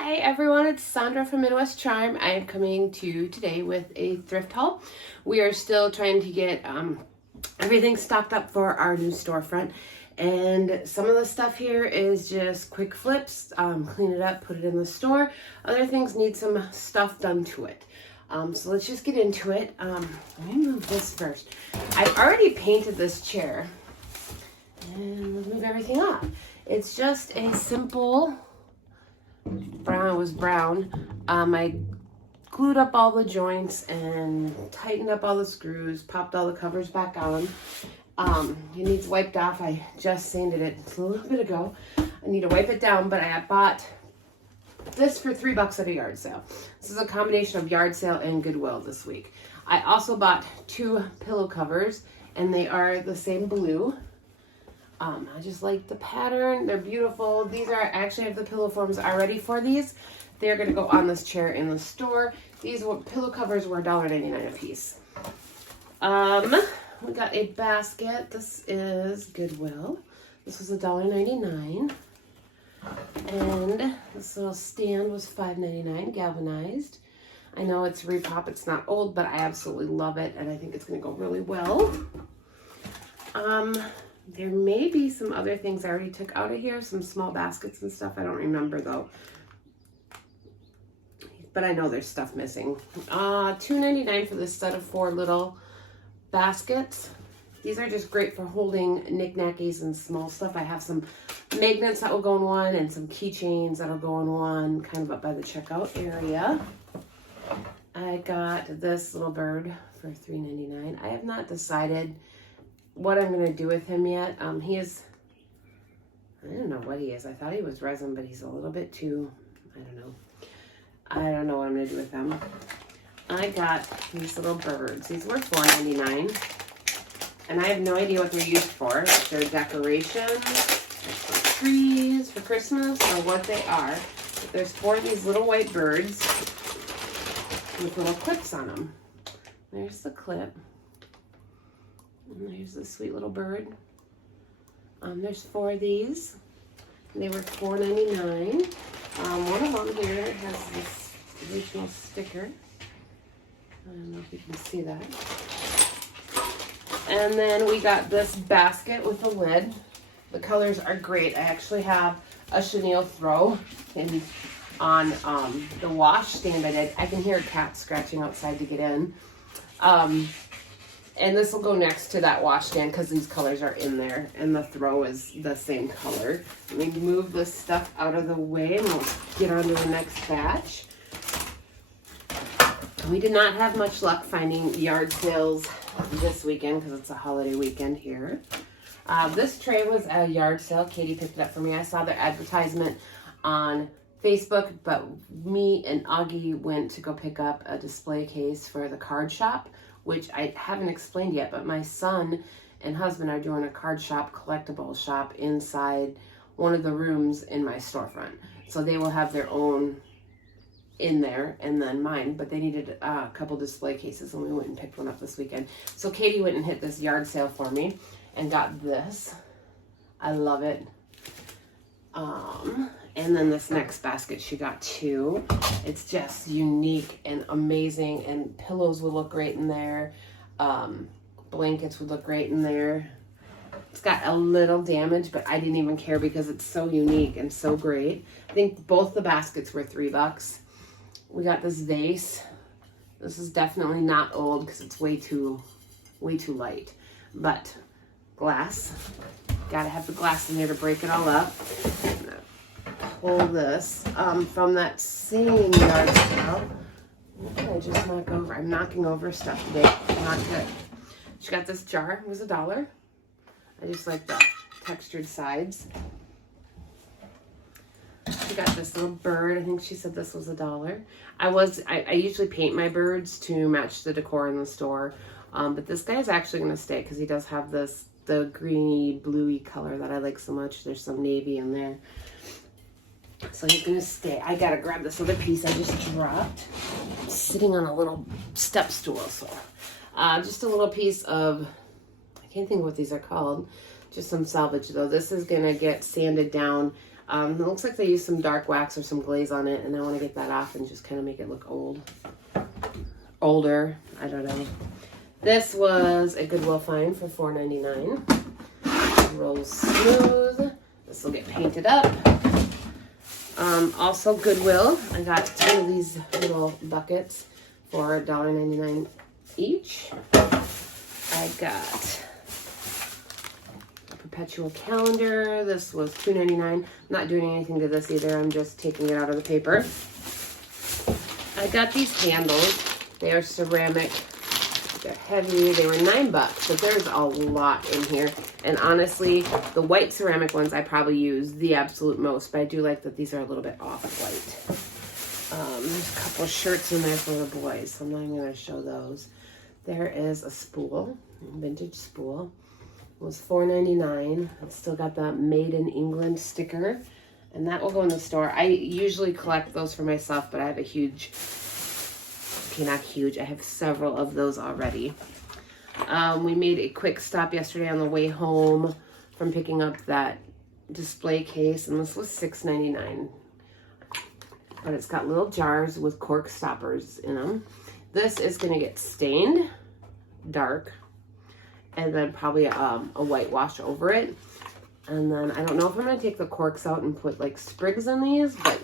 Hi everyone, it's Sandra from Midwest Charm. I am coming to you today with a thrift haul. We are still trying to get everything stocked up for our new storefront, and some of the stuff here is just quick flips, clean it up, put it in the store. Other things need some stuff done to it. So let's just get into it. Let me move this first. I already painted this chair, and let's move everything off. It's just a simple brown. It was brown. I glued up all the joints and tightened up all the screws, popped all the covers back on. It needs wiped off. I just sanded it a little bit ago. I need to wipe it down, but I bought this for $3 at a yard sale. This is a combination of yard sale and Goodwill this week. I also bought 2 pillow covers, and they are the same blue. I just like the pattern. They're beautiful. These are, I actually have the pillow forms already for these. They're going to go on this chair in the store. These pillow covers were $1.99 a piece. We got a basket. This is Goodwill. This was $1.99. And this little stand was $5.99, galvanized. I know it's repop, it's not old, but I absolutely love it, and I think it's going to go really well. There may be some other things I already took out of here, some small baskets and stuff. I don't remember though. But I know there's stuff missing. $2.99 for this set of 4 little baskets. These are just great for holding knickknackies and small stuff. I have some magnets that will go in one and some keychains that'll go in one, kind of up by the checkout area. I got this little bird for $3.99. I have not decided what I'm going to do with him yet. He is, I don't know what he is. I thought he was resin, but he's a little bit too, I don't know. I don't know what I'm going to do with them. I got these little birds. These were $4.99. And I have no idea what they're used for. If they're decorations, for trees, for Christmas, or what they are. But there's 4 of these little white birds with little clips on them. There's the clip. And there's this sweet little bird. There's 4 of these. They were $4.99. One of them here has this original sticker. I don't know if you can see that. And then we got this basket with a lid. The colors are great. I actually have a chenille throw on the wash stand I did. I can hear a cat scratching outside to get in. And this will go next to that wash stand because these colors are in there, and the throw is the same color. Let me move this stuff out of the way and we'll get on to the next batch. We did not have much luck finding yard sales this weekend because it's a holiday weekend here. This tray was a yard sale. Katie picked it up for me. I saw the advertisement on Facebook, but me and Augie went to go pick up a display case for the card shop, which I haven't explained yet, but my son and husband are doing a card shop, collectible shop inside one of the rooms in my storefront. So they will have their own in there and then mine, but they needed a couple display cases and we went and picked one up this weekend. So Katie went and hit this yard sale for me and got this. I love it. And then this next basket she got 2. It's just unique and amazing, and pillows would look great in there. Blankets would look great in there. It's got a little damage, but I didn't even care because it's so unique and so great. I think both the baskets were $3. We got this vase. This is definitely not old because it's way too light. But glass. Gotta have the glass in there to break it all up. Pull this from that same yard sale. What did I just knock over? I'm knocking over stuff today. Not good. She got this jar. It was $1. I just like the textured sides. She got this little bird. I think she said this was $1. I usually paint my birds to match the decor in the store. But this guy is actually going to stay because he does have the greeny, bluey color that I like so much. There's some navy in there. So he's going to stay. I got to grab this other piece I just dropped. I'm sitting on a little step stool. So just a little piece of, I can't think of what these are called. Just some salvage though. This is going to get sanded down It looks like they used some dark wax or some glaze on it, and I want to get that off and just kind of make it look older. I don't know. This was a Goodwill find for $4.99. Rolls smooth. This will get painted up. Also Goodwill. I got 2 of these little buckets for $1.99 each. I got a perpetual calendar. This was $2.99. I'm not doing anything to this either. I'm just taking it out of the paper. I got these handles. They are ceramic. They're heavy. They were $9, but there's a lot in here. And honestly, the white ceramic ones I probably use the absolute most, but I do like that these are a little bit off-white. There's a couple of shirts in there for the boys, so I'm not even going to show those. There is a spool, a vintage spool. It was $4.99. It's still got the Made in England sticker, and that will go in the store. I usually collect those for myself, but I have a huge, okay, not huge, I have several of those already. We made a quick stop yesterday on the way home from picking up that display case, and this was $6.99. But it's got little jars with cork stoppers in them. This is going to get stained dark, and then probably a whitewash over it. And then I don't know if I'm going to take the corks out and put like sprigs in these, but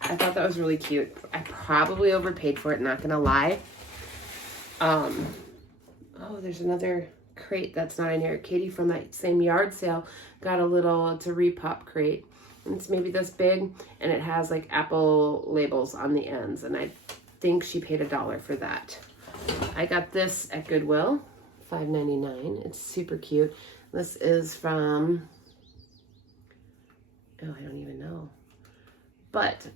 I thought that was really cute. I probably overpaid for it, not going to lie. Oh, there's another crate that's not in here. Katie from that same yard sale got a little, it's a repop crate. It's maybe this big, and it has like Apple labels on the ends, and I think she paid $1 for that. I got this at Goodwill, $5.99. It's super cute. This is from, oh, I don't even know. But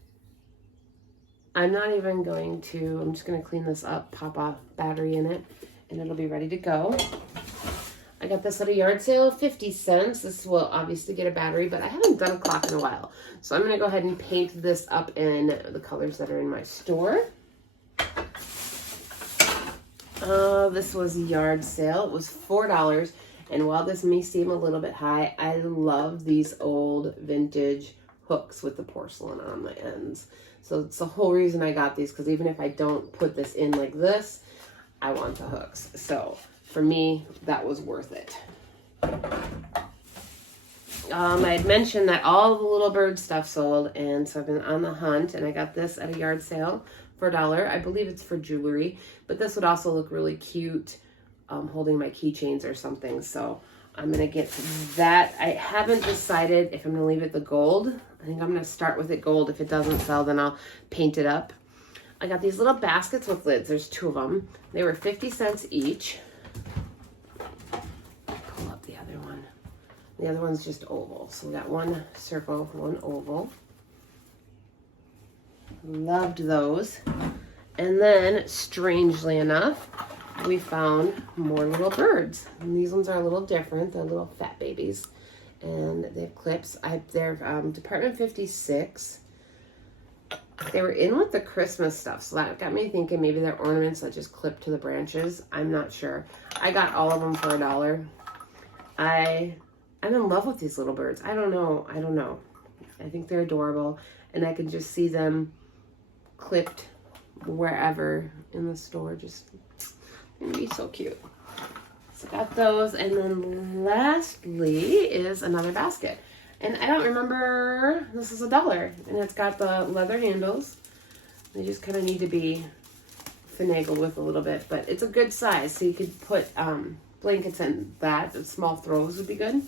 I'm not even going to, I'm just going to clean this up, pop a battery in it, and it'll be ready to go. I got this at a yard sale, 50 cents. This will obviously get a battery, but I haven't done a clock in a while. So I'm going to go ahead and paint this up in the colors that are in my store. This was a yard sale. It was $4. And while this may seem a little bit high, I love these old vintage hooks with the porcelain on the ends. So it's the whole reason I got these, because even if I don't put this in like this, I want the hooks. So for me, that was worth it. I had mentioned that all the little bird stuff sold, and so I've been on the hunt, and I got this at a yard sale for $1. I believe it's for jewelry, but this would also look really cute holding my keychains or something, so I'm going to get that. I haven't decided if I'm going to leave it the gold. I think I'm going to start with it gold. If it doesn't sell, then I'll paint it up. I got these little baskets with lids. There's 2 of them. They were 50 cents each. Pull up the other one. The other one's just oval. So we got one circle, one oval. Loved those. And then, strangely enough, we found more little birds. And these ones are a little different. They're little fat babies. And they have clips. They're Department 56. They were in with the Christmas stuff, so that got me thinking maybe they're ornaments that just clip to the branches. I'm not sure. I got all of them for $1. I'm in love with these little birds. I don't know. I think they're adorable, and I can just see them clipped wherever in the store. Just gonna be so cute. So got those, and then lastly is another basket. And I don't remember, this is $1, and it's got the leather handles. They just kind of need to be finagled with a little bit, but it's a good size, so you could put blankets in that. The small throws would be good.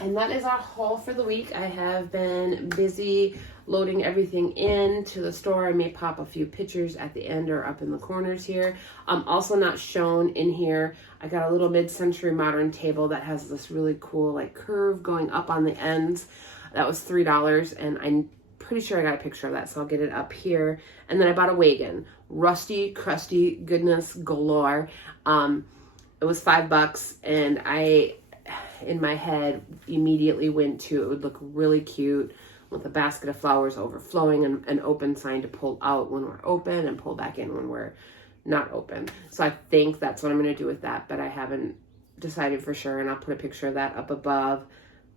And that is our haul for the week. I have been busy loading everything into the store. I may pop a few pictures at the end or up in the corners here. Also not shown in here, I got a little mid-century modern table that has this really cool like curve going up on the ends. That was $3, and I'm pretty sure I got a picture of that, so I'll get it up here. And then I bought a wagon. Rusty, crusty goodness galore. It was $5, and I, in my head, immediately went to, it would look really cute with a basket of flowers overflowing and an open sign to pull out when we're open and pull back in when we're not open. So I think that's what I'm going to do with that, but I haven't decided for sure, and I'll put a picture of that up above.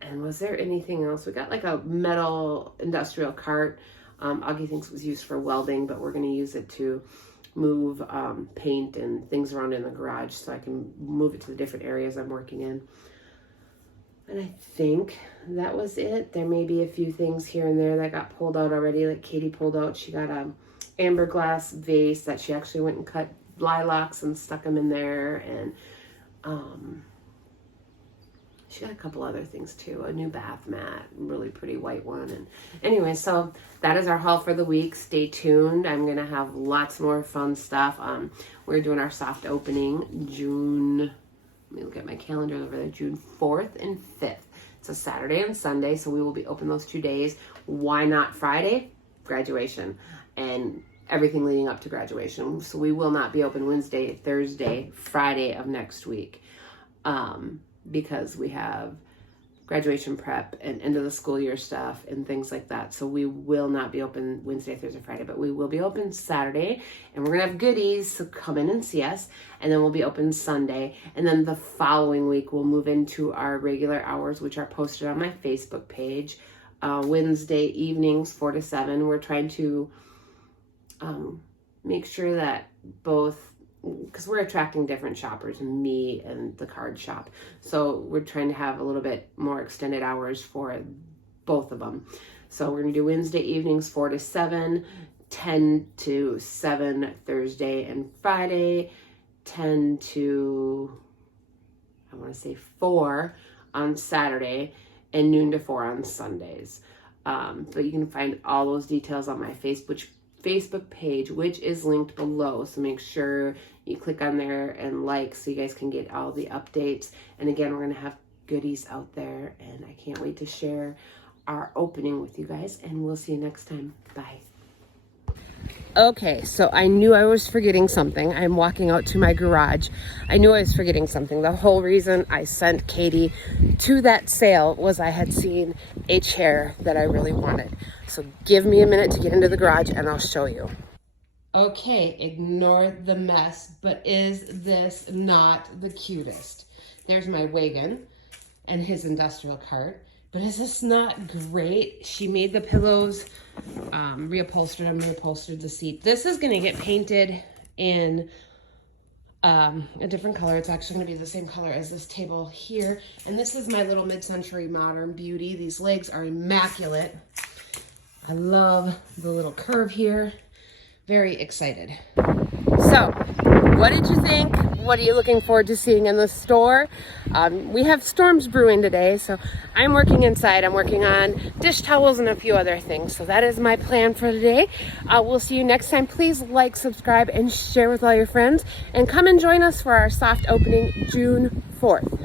And was there anything else? We got like a metal industrial cart. Augie thinks it was used for welding, but we're going to use it to move paint and things around in the garage so I can move it to the different areas I'm working in. And I think that was it. There may be a few things here and there that got pulled out already, like Katie pulled out. She got a amber glass vase that she actually went and cut lilacs and stuck them in there. And she got a couple other things too. A new bath mat, really pretty white one. And anyway, so that is our haul for the week. Stay tuned. I'm going to have lots more fun stuff. We're doing our soft opening June, let me look at my calendar over there, June 4th and 5th. It's a Saturday and Sunday, so we will be open those 2 days. Why not Friday? Graduation and everything leading up to graduation. So we will not be open Wednesday, Thursday, Friday of next week. Because we have graduation prep and end of the school year stuff and things like that. So we will not be open Wednesday, Thursday, Friday, but we will be open Saturday, and we're going to have goodies, so come in and see us. And then we'll be open Sunday. And then the following week, we'll move into our regular hours, which are posted on my Facebook page. Wednesday evenings, 4 to 7. We're trying to make sure that both, because we're attracting different shoppers, me and the card shop. So we're trying to have a little bit more extended hours for both of them. So we're going to do Wednesday evenings, 4 to 7, 10 to 7 Thursday and Friday, 10 to, I want to say 4 on Saturday, and noon to 4 on Sundays. But you can find all those details on my Facebook page, which is linked below. So make sure you click on there and like so you guys can get all the updates. And again, we're going to have goodies out there, and I can't wait to share our opening with you guys, and we'll see you next time. Bye. Okay, so I knew I was forgetting something. I'm walking out to my garage. I knew I was forgetting something. The whole reason I sent Katie to that sale was I had seen a chair that I really wanted. So give me a minute to get into the garage and I'll show you. Okay, ignore the mess, but is this not the cutest? There's my wagon and his industrial cart. But is this not great? She made the pillows, reupholstered the seat. This is gonna get painted in a different color. It's actually gonna be the same color as this table here. And this is my little mid-century modern beauty. These legs are immaculate. I love the little curve here. Very excited. So, what did you think? What are you looking forward to seeing in the store? We have storms brewing today, so I'm working inside. I'm working on dish towels and a few other things. So that is my plan for today. We'll see you next time. Please like, subscribe, and share with all your friends. And come and join us for our soft opening June 4th.